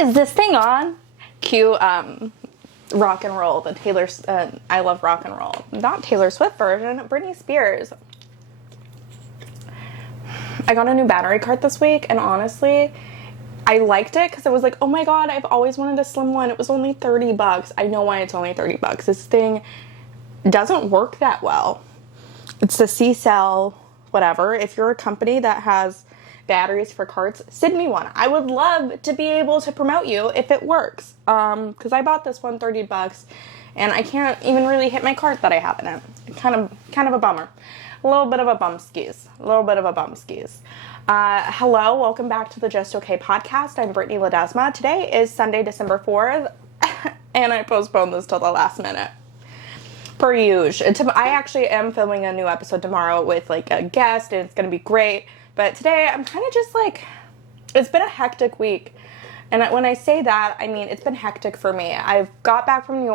Is this thing on? Cue rock and roll, the I Love Rock and Roll. Not Taylor Swift version, Britney Spears. I got a new battery cart this week, and honestly, I liked it because I was like, oh my god, I've always wanted a slim one. It was only $30. I know why it's only $30. This thing doesn't work that well. It's the C-Cell, whatever. If you're a company that has batteries for carts, send me one. I would love to be able to promote you if it works. Because I bought this one $30 and I can't even really hit my cart that I have in it. Kind of a bummer. A little bit of a bum skis. Hello, welcome back to the Just Okay podcast. I'm Brittany Ledesma. Today is Sunday, December 4th, and I postponed this till the last minute. Per usual. I actually am filming a new episode tomorrow with like a guest, and it's going to be great. But today, I'm kind of just like, it's been a hectic week. And when I say that, I mean, it's been hectic for me. I've got back from New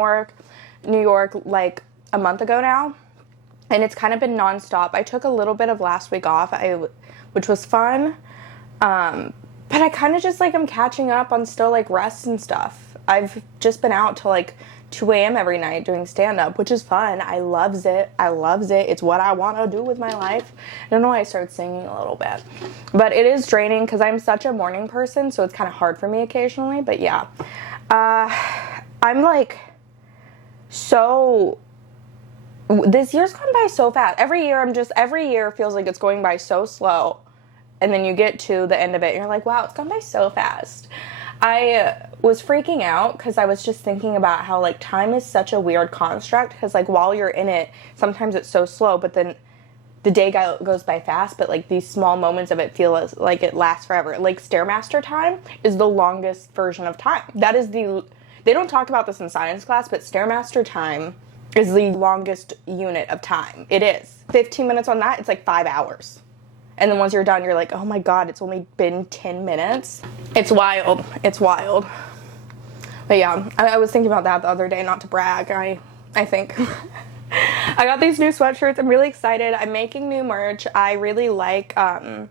York like a month ago now. And it's kind of been nonstop. I took a little bit of last week off, which was fun. But I kind of just like, I'm catching up on still like rest and stuff. I've just been out till like 2 a.m. every night doing stand-up, which is fun. I loves it. It's what I want to do with my life. I don't know why I started singing a little bit. But it is draining because I'm such a morning person, so it's kind of hard for me occasionally. But yeah. I'm like so... This year's gone by so fast. Every year feels like it's going by so slow. And then you get to the end of it and you're like, wow, it's gone by so fast. I was freaking out because I was just thinking about how like time is such a weird construct, because like while you're in it, sometimes it's so slow, but then the day goes by fast, but like these small moments of it feel like it lasts forever. Like Stairmaster time is the longest version of time. They don't talk about this in science class, but Stairmaster time is the longest unit of time. It is. 15 minutes on that, it's like 5 hours. And then once you're done, you're like, oh my god, it's only been 10 minutes. It's wild. But yeah, I was thinking about that the other day, not to brag, I think. I got these new sweatshirts. I'm really excited. I'm making new merch. I really like, a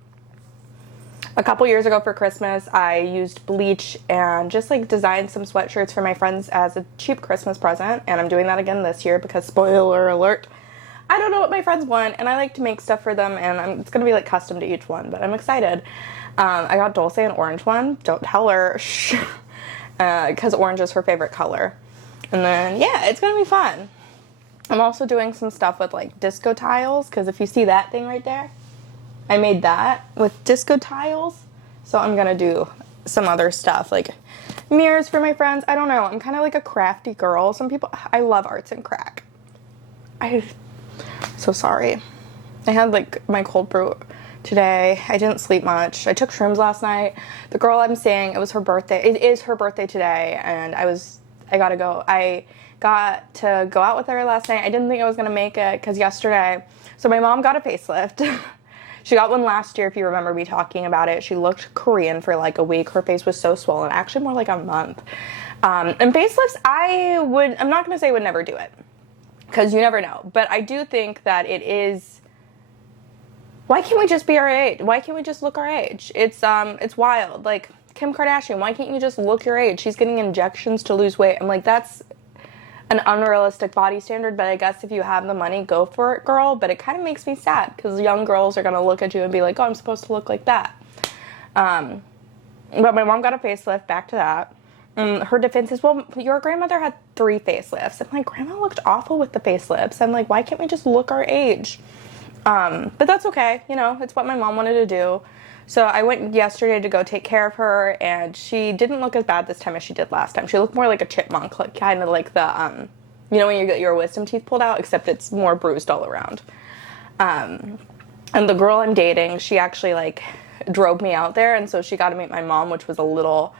couple years ago for Christmas, I used bleach and just like designed some sweatshirts for my friends as a cheap Christmas present. And I'm doing that again this year because, spoiler alert, I don't know what my friends want, and I like to make stuff for them, and it's going to be like custom to each one, but I'm excited. I got Dulce an orange one. Don't tell her, because orange is her favorite color. And then, yeah, it's going to be fun. I'm also doing some stuff with like disco tiles, because if you see that thing right there, I made that with disco tiles. So I'm going to do some other stuff, like mirrors for my friends. I don't know. I'm kind of like a crafty girl. I love arts and crack. So sorry. I had like my cold brew today. I didn't sleep much. I took shrooms last night. The girl I'm seeing, it was her birthday. It is her birthday today, and I gotta go. I got to go out with her last night. I didn't think I was gonna make it because yesterday. So my mom got a facelift. She got one last year, if you remember me talking about it. She looked Korean for like a week. Her face was so swollen. Actually, more like a month. And facelifts, I'm not gonna say I would never do it, because you never know. But I do think that it is... Why can't we just be our age? Why can't we just look our age? It's wild. Like, Kim Kardashian, why can't you just look your age? She's getting injections to lose weight. I'm like, that's an unrealistic body standard, but I guess if you have the money, go for it, girl. But it kind of makes me sad, because young girls are going to look at you and be like, oh, I'm supposed to look like that. But my mom got a facelift, back to that. Her defense is, well, your grandmother had 3 facelifts. I'm like, grandma looked awful with the facelifts. I'm like, why can't we just look our age? But that's okay. You know, it's what my mom wanted to do. So I went yesterday to go take care of her, and she didn't look as bad this time as she did last time. She looked more like a chipmunk, like kind of like the, you know, when you get your wisdom teeth pulled out, except it's more bruised all around. And the girl I'm dating, she actually like drove me out there, and so she got to meet my mom, which was a little...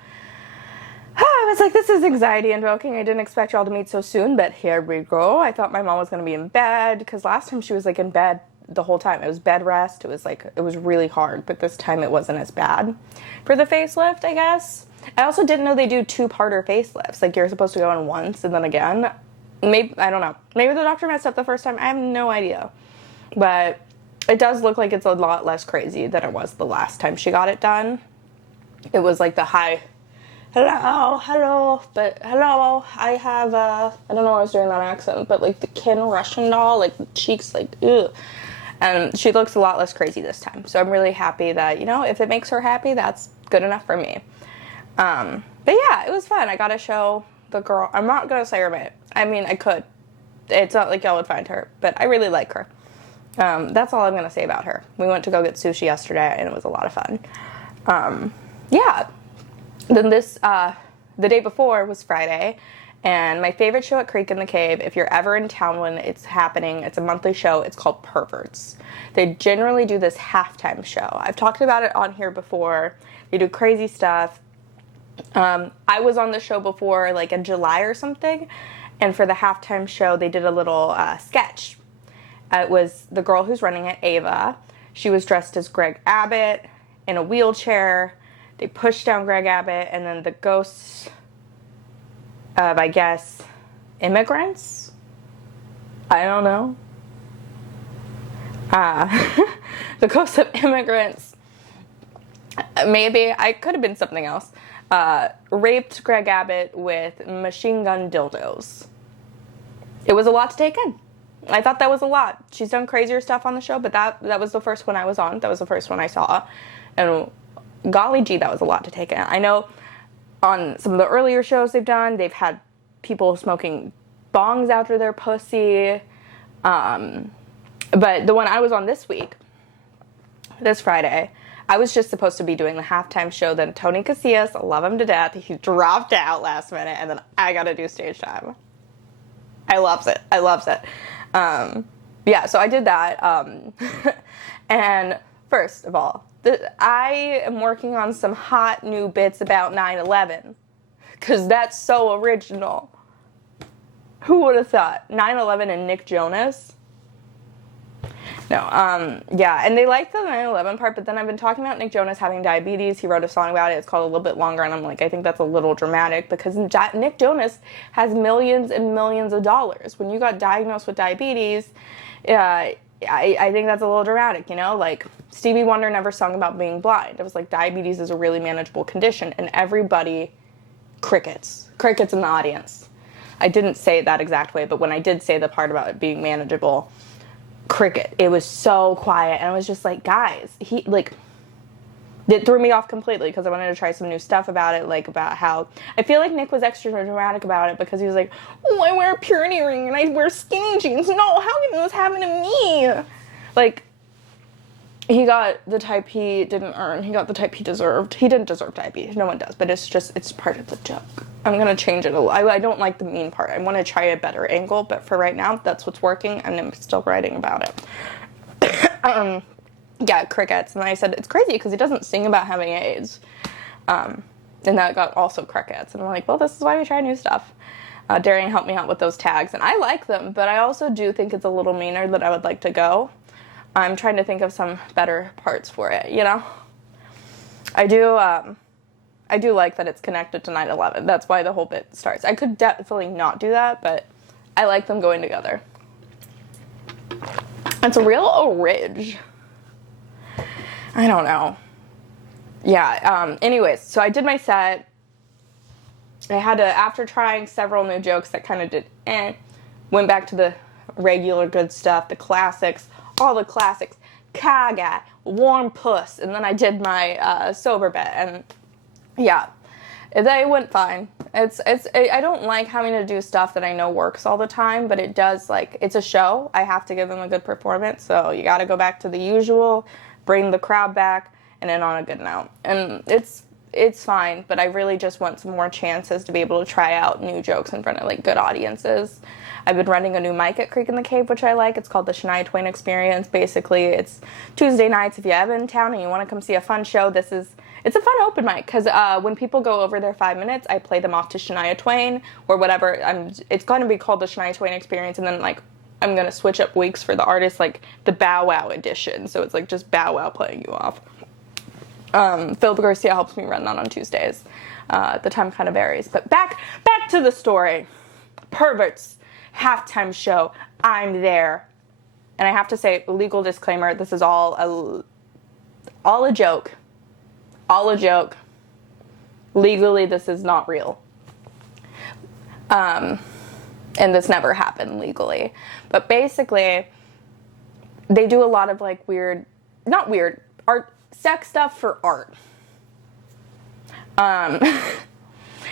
I was like, this is anxiety invoking. I didn't expect y'all to meet so soon, but here we go. I thought my mom was going to be in bed, because last time she was like in bed the whole time. It was bed rest. It was really hard, but this time it wasn't as bad for the facelift, I guess. I also didn't know they do 2-parter facelifts. Like, you're supposed to go in once and then again. Maybe, I don't know. Maybe the doctor messed up the first time. I have no idea. But it does look like it's a lot less crazy than it was the last time she got it done. It was like the high hello, but hello, I have, I don't know why I was doing that accent, but like the Ken Russian doll, like the cheeks, like, ugh. And she looks a lot less crazy this time. So I'm really happy that, you know, if it makes her happy, that's good enough for me. But yeah, it was fun. I got to show the girl. I'm not going to say her name. I mean, I could. It's not like y'all would find her, but I really like her. That's all I'm going to say about her. We went to go get sushi yesterday, and it was a lot of fun. Yeah. Then the day before was Friday, and my favorite show at Creek in the Cave, if you're ever in town when it's happening, it's a monthly show, it's called Perverts. They generally do this halftime show. I've talked about it on here before. They do crazy stuff. I was on the show before, like in July or something, and for the halftime show, they did a little sketch. It was the girl who's running it, Ava. She was dressed as Greg Abbott in a wheelchair. They pushed down Greg Abbott, and then the ghosts of, I guess, immigrants? I don't know. The ghosts of immigrants, maybe, I could have been something else, raped Greg Abbott with machine gun dildos. It was a lot to take in. I thought that was a lot. She's done crazier stuff on the show, but that was the first one I was on. That was the first one I saw. And golly gee, that was a lot to take in. I know on some of the earlier shows they've done, they've had people smoking bongs after their pussy. But the one I was on this Friday, I was just supposed to be doing the halftime show. Then Tony Casillas, I love him to death, he dropped out last minute, and then I got to do stage time. I loves it. Yeah, so I did that. And first of all, I am working on some hot new bits about 9/11, because that's so original. Who would have thought? 9/11 and Nick Jonas? No, yeah, and they like the 9/11 part, but then I've been talking about Nick Jonas having diabetes. He wrote a song about it. It's called A Little Bit Longer, and I'm like, I think that's a little dramatic, because Nick Jonas has millions and millions of dollars. When you got diagnosed with diabetes, I think that's a little dramatic, you know? Like, Stevie Wonder never sung about being blind. It was like, diabetes is a really manageable condition, and everybody, crickets in the audience. I didn't say it that exact way, but when I did say the part about it being manageable, cricket. It was so quiet, and I was just like, guys, it threw me off completely, because I wanted to try some new stuff about it, like about how I feel like Nick was extra dramatic about it, because he was like, oh, I wear a purity ring and I wear skinny jeans. No, how can this happen to me? Like, he got the type he didn't earn. He got the type he deserved. He didn't deserve diabetes. No one does, but it's part of the joke. I'm going to change it a little. I don't like the mean part. I want to try a better angle, but for right now, that's what's working, and I'm still writing about it. Yeah, crickets. And I said, it's crazy because he doesn't sing about having AIDS. And that got also crickets. And I'm like, well, this is why we try new stuff. Darian helped me out with those tags, and I like them, but I also do think it's a little meaner that I would like to go. I'm trying to think of some better parts for it, you know? I do like that it's connected to 9/11. That's why the whole bit starts. I could definitely not do that, but I like them going together. It's a real ridge. I don't know. Yeah, anyways, so I did my set. I had to, after trying several new jokes that kind of did went back to the regular good stuff, the classics, all the classics, Kaga, Warm Puss, and then I did my sober bit, and yeah, they went fine. I don't like having to do stuff that I know works all the time, but it does, like, it's a show. I have to give them a good performance, so you got to go back to the usual, bring the crowd back, and end on a good note. And it's fine, but I really just want some more chances to be able to try out new jokes in front of, like, good audiences. I've been running a new mic at Creek in the Cave, which I like. It's called the Shania Twain Experience. Basically, it's Tuesday nights. If you're ever in town and you want to come see a fun show, it's a fun open mic, because when people go over their 5 minutes, I play them off to Shania Twain or whatever. It's going to be called the Shania Twain Experience, and then, like, I'm going to switch up weeks for the artist, like the Bow Wow edition. So it's like just Bow Wow playing you off. Phil Garcia helps me run that on Tuesdays. The time kind of varies. But back to the story. Perverts. Halftime show. I'm there. And I have to say, legal disclaimer, this is all a joke. All a joke. Legally, this is not real. And this never happened legally. But basically, they do a lot of like weird, not weird, art, sex stuff for art.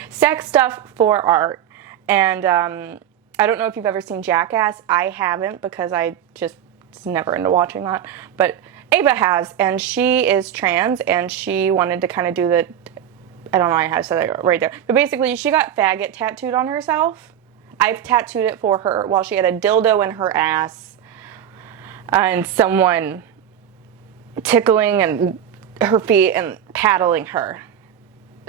Sex stuff for art. And I don't know if you've ever seen Jackass. I haven't, because I just was never into watching that. But Ava has, and she is trans, and she wanted to kind of do the, I don't know how to say that right there. But basically, she got faggot tattooed on herself. I've tattooed it for her while she had a dildo in her ass. And someone tickling and her feet and paddling her.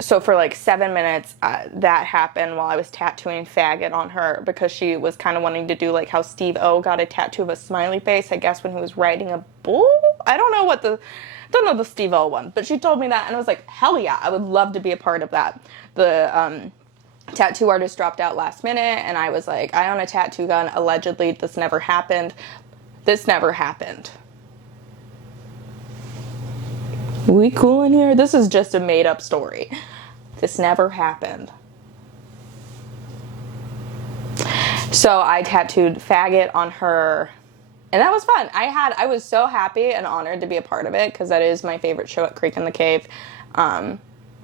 So for like 7 minutes, that happened while I was tattooing faggot on her, because she was kind of wanting to do like how Steve O got a tattoo of a smiley face, I guess, when he was riding a bull. I don't know the Steve O one, but she told me that, and I was like, hell yeah, I would love to be a part of that. The tattoo artist dropped out last minute, and I was like, I own a tattoo gun. Allegedly, this never happened. This never happened. We cool in here? This is just a made-up story. This never happened. So I tattooed faggot on her, and that was fun. I was so happy and honored to be a part of it, because that is my favorite show at Creek in the Cave.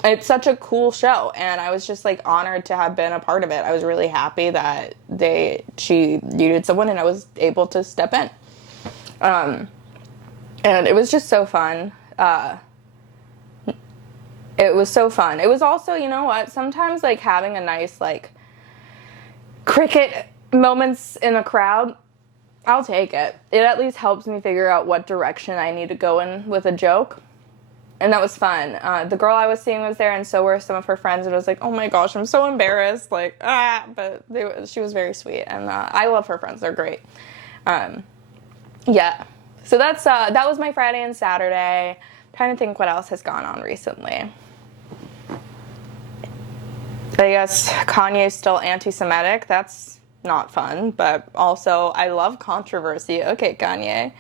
It's such a cool show, and I was just like honored to have been a part of it. I was really happy that she needed someone, and I was able to step in. And it was just so fun. It was so fun. It was also, you know what, sometimes like having a nice like cricket moments in a crowd, I'll take it. It at least helps me figure out what direction I need to go in with a joke. And that was fun. The girl I was seeing was there, and so were some of her friends. And it was like, oh my gosh, I'm so embarrassed. Like, but she was very sweet. And I love her friends. They're great. Yeah. So that was my Friday and Saturday. I'm trying to think what else has gone on recently. I guess Kanye's still anti-Semitic. That's not fun, but also I love controversy. Okay, Kanye.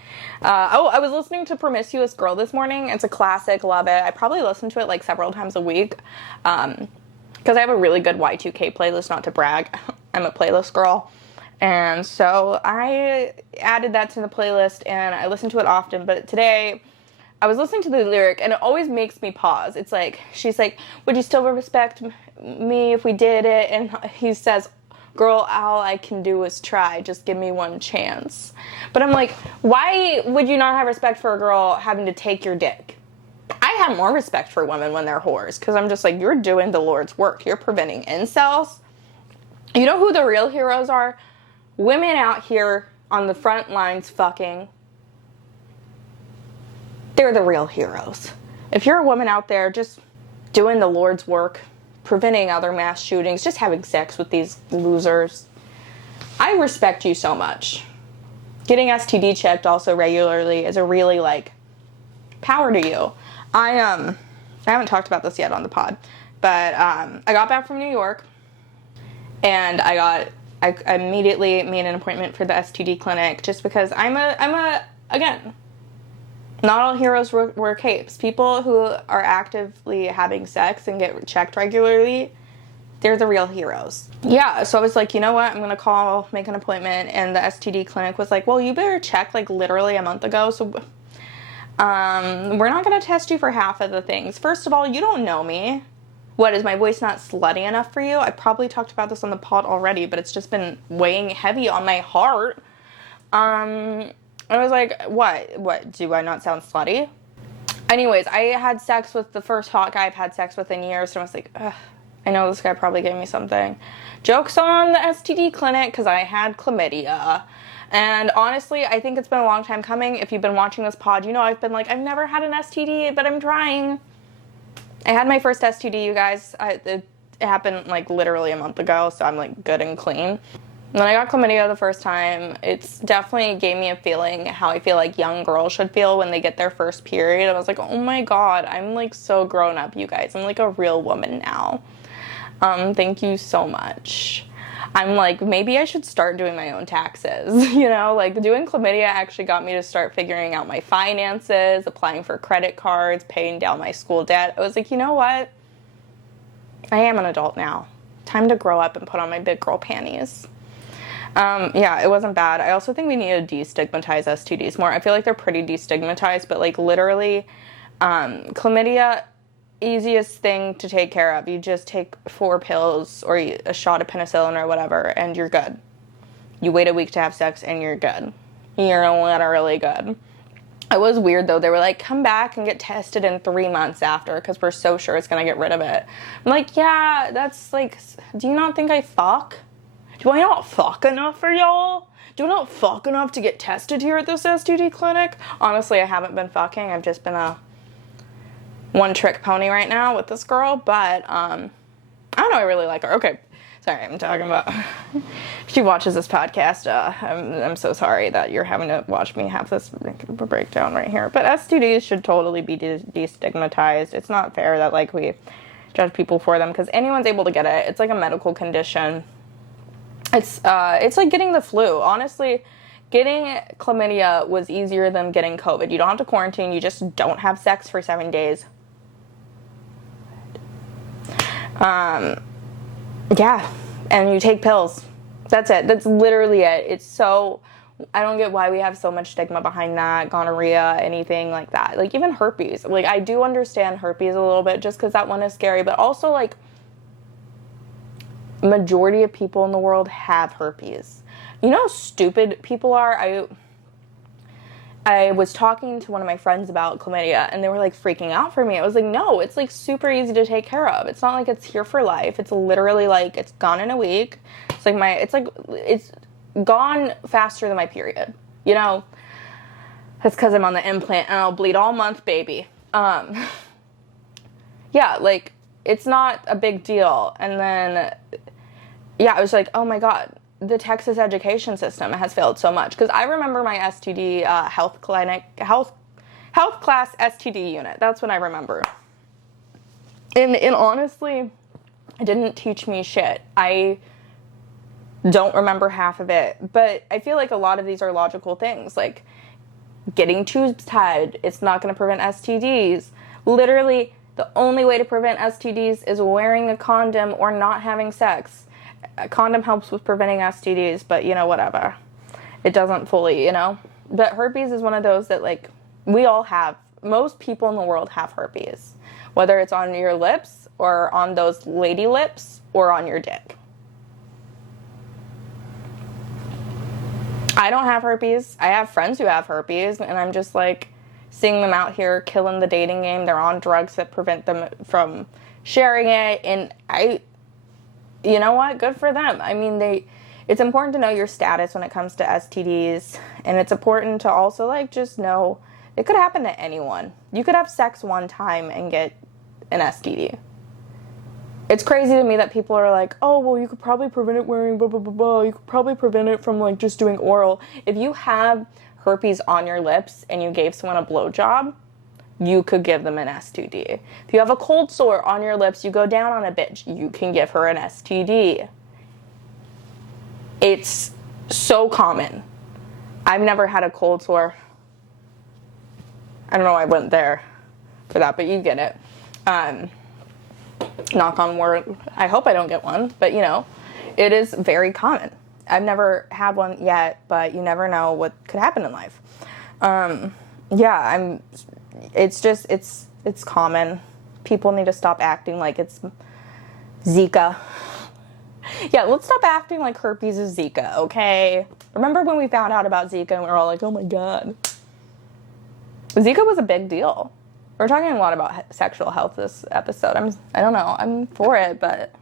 I was listening to Promiscuous Girl this morning. It's a classic, love it. I probably listen to it like several times a week, because I have a really good Y2K playlist, not to brag. I'm a playlist girl. And so I added that to the playlist, and I listen to it often, but today I was listening to the lyric, and it always makes me pause. It's like, she's like, would you still respect me if we did it? And he says, girl, all I can do is try. Just give me one chance. But I'm like, why would you not have respect for a girl having to take your dick? I have more respect for women when they're whores, because I'm just like, you're doing the Lord's work. You're preventing incels. You know who the real heroes are? Women out here on the front lines fucking. They're the real heroes. If you're a woman out there just doing the Lord's work, preventing other mass shootings, just having sex with these losers, I respect you so much. Getting STD checked also regularly is a really, like, power to you. I haven't talked about this yet on the pod, but I got back from New York, and I immediately made an appointment for the STD clinic, just because again, not all heroes wear capes. People who are actively having sex and get checked regularly, they're the real heroes. Yeah, so I was like, you know what? I'm going to make an appointment. And the STD clinic was like, well, you better check like literally a month ago. So we're not going to test you for half of the things. First of all, you don't know me. What, is my voice not slutty enough for you? I probably talked about this on the pod already, but it's just been weighing heavy on my heart. I was like, what, do I not sound slutty? Anyways, I had sex with the first hot guy I've had sex with in years, so I was like, ugh, I know this guy probably gave me something. Joke's on the STD clinic, because I had chlamydia. And honestly, I think it's been a long time coming. If you've been watching this pod, you know I've been like, I've never had an STD, but I'm trying. I had my first STD, you guys. It happened like literally a month ago, so I'm like good and clean. When I got chlamydia the first time, it's definitely gave me a feeling how I feel like young girls should feel when they get their first period. I was like, oh my god, I'm like so grown up, you guys. I'm like a real woman now. Thank you so much. I'm like, maybe I should start doing my own taxes, you know? Like, doing chlamydia actually got me to start figuring out my finances, applying for credit cards, paying down my school debt. I was like, you know what? I am an adult now. Time to grow up and put on my big girl panties. Yeah, it wasn't bad. I also think we need to destigmatize STDs more. I feel like they're pretty destigmatized, but like literally, chlamydia, easiest thing to take care of. You just take 4 pills or a shot of penicillin or whatever, and you're good. You wait a week to have sex, and you're good. You're literally good. It was weird, though. They were like, come back and get tested in 3 months after, because we're so sure it's going to get rid of it. I'm like, yeah, that's like, do you not think I fuck? Do I not fuck enough for y'all? Do I not fuck enough to get tested here at this STD clinic? Honestly, I haven't been fucking. I've just been a one-trick pony right now with this girl, but, I don't know, I really like her. Okay, sorry, I'm talking about, she watches this podcast, I'm so sorry that you're having to watch me have this breakdown right here, but STDs should totally be destigmatized. It's not fair that, like, we judge people for them, because anyone's able to get it. It's like a medical condition. It's like getting the flu. Honestly, getting chlamydia was easier than getting COVID. You don't have to quarantine. You just don't have sex for 7 days. Yeah, and you take pills. That's it. That's literally it. It's so, I don't get why we have so much stigma behind that, gonorrhea, anything like that. Like, even herpes. Like, I do understand herpes a little bit just because that one is scary, but also, like, majority of people in the world have herpes. You know how stupid people are? I was talking to one of my friends about chlamydia, and they were, like, freaking out for me. I was like, no, it's, like, super easy to take care of. It's not like it's here for life. It's literally, like, it's gone in a week. It's gone faster than my period, you know? That's because I'm on the implant, and I'll bleed all month, baby. Yeah, like, it's not a big deal. And then, yeah, I was like, oh my God, the Texas education system has failed so much. Because I remember my STD health class STD unit. That's what I remember. And honestly, it didn't teach me shit. I don't remember half of it. But I feel like a lot of these are logical things. Like, getting tubes tied, it's not going to prevent STDs. Literally, the only way to prevent STDs is wearing a condom or not having sex. A condom helps with preventing STDs, but, you know, whatever. It doesn't fully, you know? But herpes is one of those that, like, we all have. Most people in the world have herpes. Whether it's on your lips or on those lady lips or on your dick. I don't have herpes. I have friends who have herpes, and I'm just, like, seeing them out here killing the dating game. They're on drugs that prevent them from sharing it, and you know what? Good for them. I mean, it's important to know your status when it comes to STDs, and it's important to also, like, just know it could happen to anyone. You could have sex one time and get an STD. It's crazy to me that people are like, oh, well, you could probably prevent it wearing blah, blah, blah, blah. You could probably prevent it from, like, just doing oral. If you have herpes on your lips and you gave someone a blowjob, you could give them an STD. If you have a cold sore on your lips, you go down on a bitch, you can give her an STD. It's so common. I've never had a cold sore. I don't know why I went there for that, but you get it. Knock on wood. I hope I don't get one, but, you know, it is very common. I've never had one yet, but you never know what could happen in life. Yeah, it's common. People need to stop acting like it's Zika. Yeah, let's stop acting like herpes is Zika, okay? Remember when we found out about Zika and we were all like, oh my God. Zika was a big deal. We're talking a lot about sexual health this episode. I don't know, I'm for it, but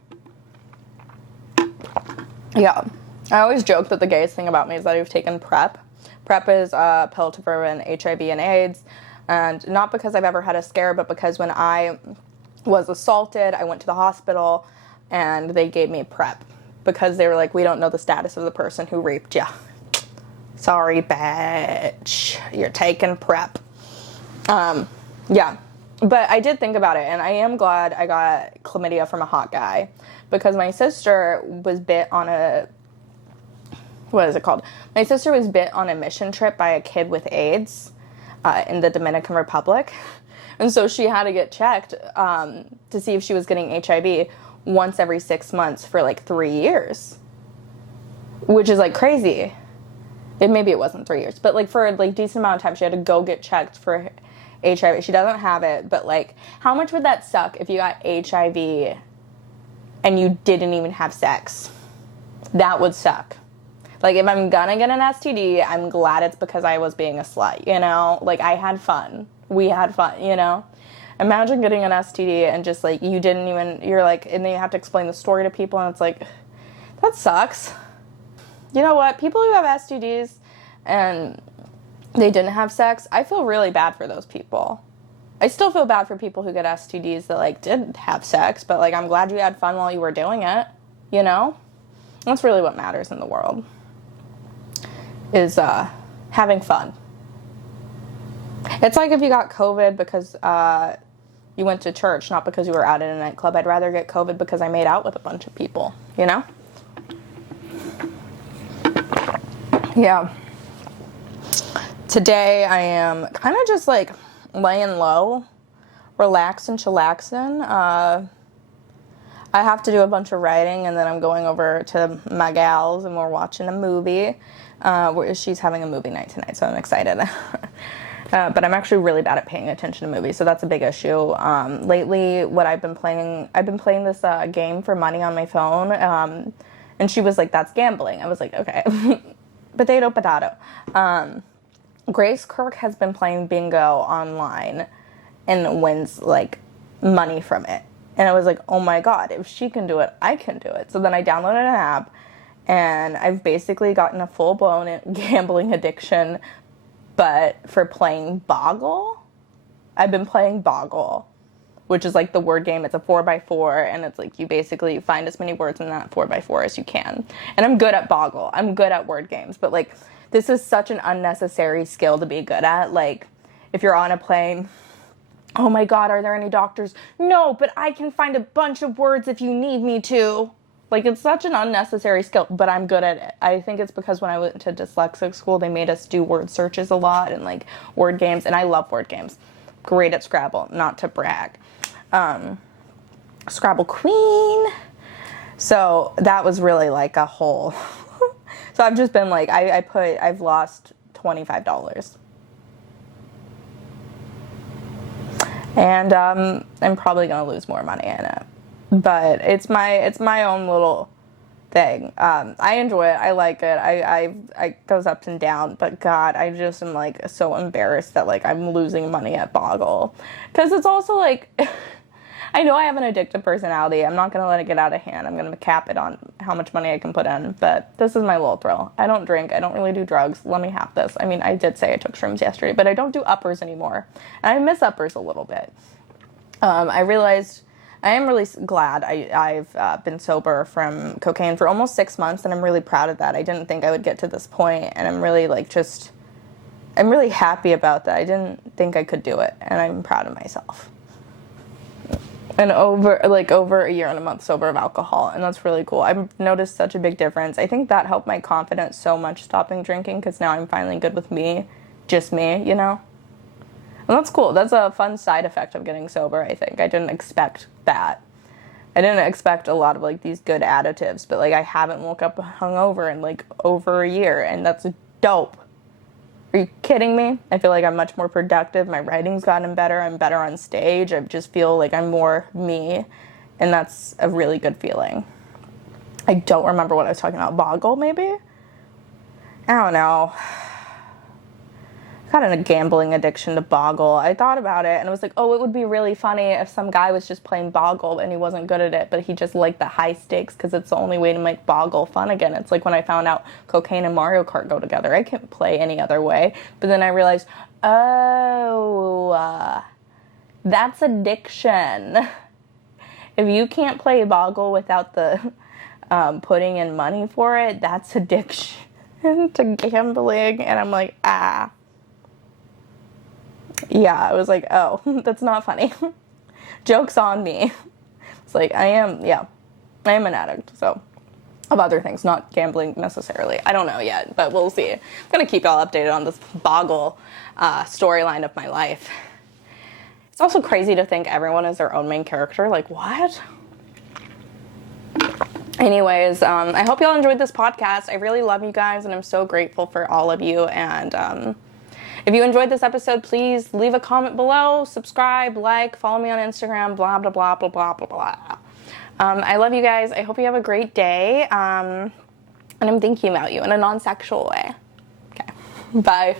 yeah. I always joke that the gayest thing about me is that I've taken PrEP. PrEP is a pill to prevent HIV and AIDS. And not because I've ever had a scare, but because when I was assaulted, I went to the hospital and they gave me PrEP. Because they were like, we don't know the status of the person who raped you. Sorry, bitch. You're taking PrEP. Yeah. But I did think about it, and I am glad I got chlamydia from a hot guy. Because my sister was bit on a... What is it called? My sister was bit on a mission trip by a kid with AIDS in the Dominican Republic. And so she had to get checked to see if she was getting HIV. once every 6 months for like 3 years, which is like crazy. Maybe it wasn't 3 years, but like for like decent amount of time, she had to go get checked for HIV. She doesn't have it, but like, how much would that suck if you got HIV and you didn't even have sex? That would suck. Like, if I'm gonna get an STD, I'm glad it's because I was being a slut, you know? Like, I had fun. We had fun, you know? Imagine getting an STD and just, like, you're like, and then you have to explain the story to people, and it's like, that sucks. You know what? People who have STDs and they didn't have sex, I feel really bad for those people. I still feel bad for people who get STDs that, like, didn't have sex, but, like, I'm glad you had fun while you were doing it, you know? That's really what matters in the world, is having fun. It's like if you got COVID because you went to church, not because you were out at a nightclub. I'd rather get COVID because I made out with a bunch of people, you know? Yeah. Today I am kind of just like laying low, relaxing, chillaxing. I have to do a bunch of writing, and then I'm going over to my gals and we're watching a movie. She's having a movie night tonight, so I'm excited. But I'm actually really bad at paying attention to movies, so that's a big issue. Lately, what I've been playing this game for money on my phone, and she was like, that's gambling. I was like, okay. Potato. Grace Kirk has been playing bingo online and wins, like, money from it. And I was like, oh my God, if she can do it, I can do it. So then I downloaded an app, and I've basically gotten a full-blown gambling addiction, but for playing Boggle. I've been playing Boggle, which is like the word game. It's a 4x4, and it's like you basically find as many words in that 4x4 as you can. And I'm good at Boggle. I'm good at word games, but like, this is such an unnecessary skill to be good at. Like, if you're on a plane, oh my God, are there any doctors? No, but I can find a bunch of words if you need me to. Like, it's such an unnecessary skill, but I'm good at it. I think it's because when I went to dyslexic school, they made us do word searches a lot and, like, word games, and I love word games. Great at Scrabble, not to brag. Scrabble queen. So that was really, like, a whole... So I've just been, like, I've lost $25. And I'm probably going to lose more money in it. But it's my own little thing. I enjoy it. I like it. I goes ups and downs. But God, I just am like so embarrassed that like I'm losing money at Boggle. Because it's also like, I know I have an addictive personality. I'm not going to let it get out of hand. I'm going to cap it on how much money I can put in. But this is my little thrill. I don't drink. I don't really do drugs. Let me have this. I mean, I did say I took shrooms yesterday, but I don't do uppers anymore. And I miss uppers a little bit. I realized I am really glad I've been sober from cocaine for almost 6 months, and I'm really proud of that. I didn't think I would get to this point, and I'm really I'm really happy about that. I didn't think I could do it, and I'm proud of myself. And over a year and a month sober of alcohol, and that's really cool. I've noticed such a big difference. I think that helped my confidence so much, stopping drinking, because now I'm finally good with me, just me, you know? And that's cool. That's a fun side effect of getting sober, I think. I didn't expect that. I didn't expect a lot of, like, these good additives, but, like, I haven't woke up hungover in, like, over a year, and that's dope. Are you kidding me? I feel like I'm much more productive. My writing's gotten better. I'm better on stage. I just feel like I'm more me, and that's a really good feeling. I don't remember what I was talking about. Boggle, maybe? I don't know. Got a gambling addiction to Boggle. I thought about it, and I was like, oh, it would be really funny if some guy was just playing Boggle and he wasn't good at it, but he just liked the high stakes because it's the only way to make Boggle fun again. It's like when I found out cocaine and Mario Kart go together. I can't play any other way. But then I realized, that's addiction. If you can't play Boggle without the putting in money for it, that's addiction to gambling. And I'm like, yeah, I was like, oh, that's not funny. Joke's on me. It's like, I am an addict, so, of other things, not gambling necessarily. I don't know yet, but we'll see. I'm going to keep y'all updated on this Boggle storyline of my life. It's also crazy to think everyone is their own main character. Like, what? Anyways, I hope y'all enjoyed this podcast. I really love you guys, and I'm so grateful for all of you. And if you enjoyed this episode, please leave a comment below, subscribe, like, follow me on Instagram, blah, blah, blah, blah, blah, blah, blah. I love you guys. I hope you have a great day. And I'm thinking about you in a non-sexual way. Okay. Bye.